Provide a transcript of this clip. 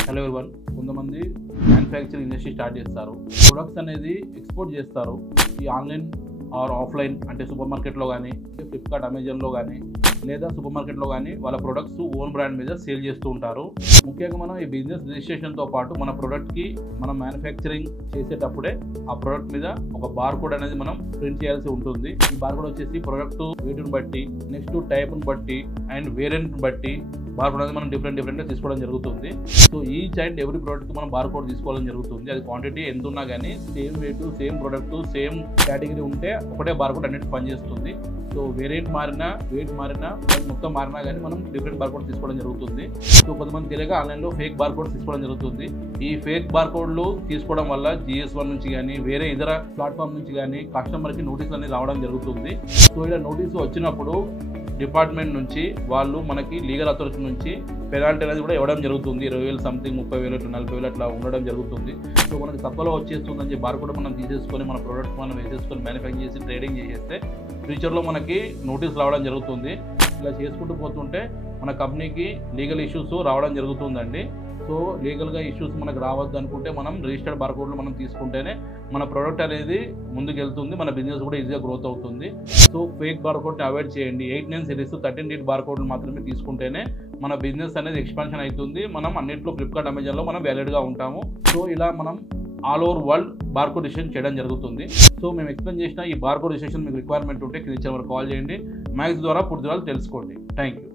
Hello everyone, కొంతమంది manufacturing industry start చేస్తారు. Products అనేది ఎక్స్పోర్ట్ చేస్తారు. ఈ ఆన్లైన్ ఆర్ ఆఫ్లైన్ అంటే సూపర్ మార్కెట్లో కానీ, ఫ్లిప్కార్ట్, అమెజాన్లో కానీ, లేదా సూపర్ మార్కెట్లో కానీ వాళ్ళ ప్రొడక్ట్స్ ఓన్ బ్రాండ్ మీద సేల్ చేస్తూ ఉంటారు. ముఖ్యంగా మనం ఈ బిజినెస్ రిజిస్ట్రేషన్తో పాటు మన ప్రొడక్ట్కి మనం మ్యానుఫ్యాక్చరింగ్ చేసేటప్పుడే ఆ ప్రొడక్ట్ మీద ఒక బార్ కోడ్ అనేది మనం ప్రింట్ చేయాల్సి ఉంటుంది. ఈ బార్ కోడ్ వచ్చేసి ప్రొడక్ట్ వెయిట్ని బట్టి, నెక్స్ట్ టైప్ని బట్టి అండ్ వేరియంట్ని బట్టి బార్ కోడ్ అనేది మనం డిఫరెంట్గా తీసుకోవడం జరుగుతుంది. So each and every product మనం బార్ కోడ్ తీసుకోవడం జరుగుతుంది. అది క్వాంటిటీ ఎంత ఉన్నా కానీ same wait, same product, same category ఉంటే ఒకటే బార్ కోడ్ అన్నిటి పనిచేస్తుంది. సో వేరియంట్ మారినా, వెయిట్ మారినా, మొత్తం మారినా కానీ మనం డిఫరెంట్ బార్ కోడ్ తీసుకోవడం జరుగుతుంది. సో కొంతమంది తెలియక ఆన్లైన్లో ఫేక్ బార్ కోడ్స్ తీసుకోవడం జరుగుతుంది. ఈ ఫేక్ బార్ కోడ్లు తీసుకోవడం వల్ల GS1 నుంచి కానీ, వేరే ఇతర ప్లాట్ఫామ్ నుంచి కానీ కస్టమర్కి నోటీసులు అనేది రావడం జరుగుతుంది. సో ఇలా నోటీసు వచ్చినప్పుడు డిపార్ట్మెంట్ నుంచి వాళ్ళు మనకి లీగల్ అథారిటీ నుంచి పెనాల్టీ అనేది కూడా ఇవ్వడం జరుగుతుంది. 20,000 సంథింగ్, 30,000, 40,000 అట్లా ఉండడం జరుగుతుంది. సో మనకి తక్కువలో వచ్చేస్తుందని చెప్పి బార్ కోడ్ మనం తీసేసుకొని మన ప్రోడక్ట్ మనం వేసేసుకొని మ్యానుఫ్యాక్చర్ చేసి ట్రేడింగ్ చేసేస్తే ఫ్యూచర్లో మనకి నోటీస్ రావడం జరుగుతుంది. ఇలా చేసుకుంటూ పోతుంటే మన కంపెనీకి లీగల్ ఇష్యూస్ రావడం జరుగుతుందండి. సో లీగల్గా ఇష్యూస్ మనకు రావద్దు అనుకుంటే మనం రిజిస్టర్డ్ బార్ కోడ్లు మనం తీసుకుంటేనే మన ప్రోడక్ట్ అనేది ముందుకు వెళ్తుంది, మన బిజినెస్ కూడా ఈజీగా గ్రోత్ అవుతుంది. సో ఫేక్ బార్ కోడ్ని అవాయిడ్ చేయండి. 8-9 సిరీస్ 13-digit బార్ కోడ్లు మాత్రమే తీసుకుంటేనే మన బిజినెస్ అనేది ఎక్స్పాన్షన్ అవుతుంది. మనం అన్నింటిలో ఫ్లిప్కార్ట్, అమెజాన్లో మనం వ్యాలిడ్గా ఉంటాము. సో ఇలా మనం all over world bar code registration చేయడం జరుగుతుంది. సో మేము ఎక్స్ప్లెయిన్ చేసిన ఈ బార్ కోడ్ రిజిస్ట్రేషన్ మీకు రిక్వైర్మెంట్ ఉంటే కింద కాల్ చేయండి. మ్యాక్స్ ద్వారా పూర్తి తెలుసుకోండి. Thank you.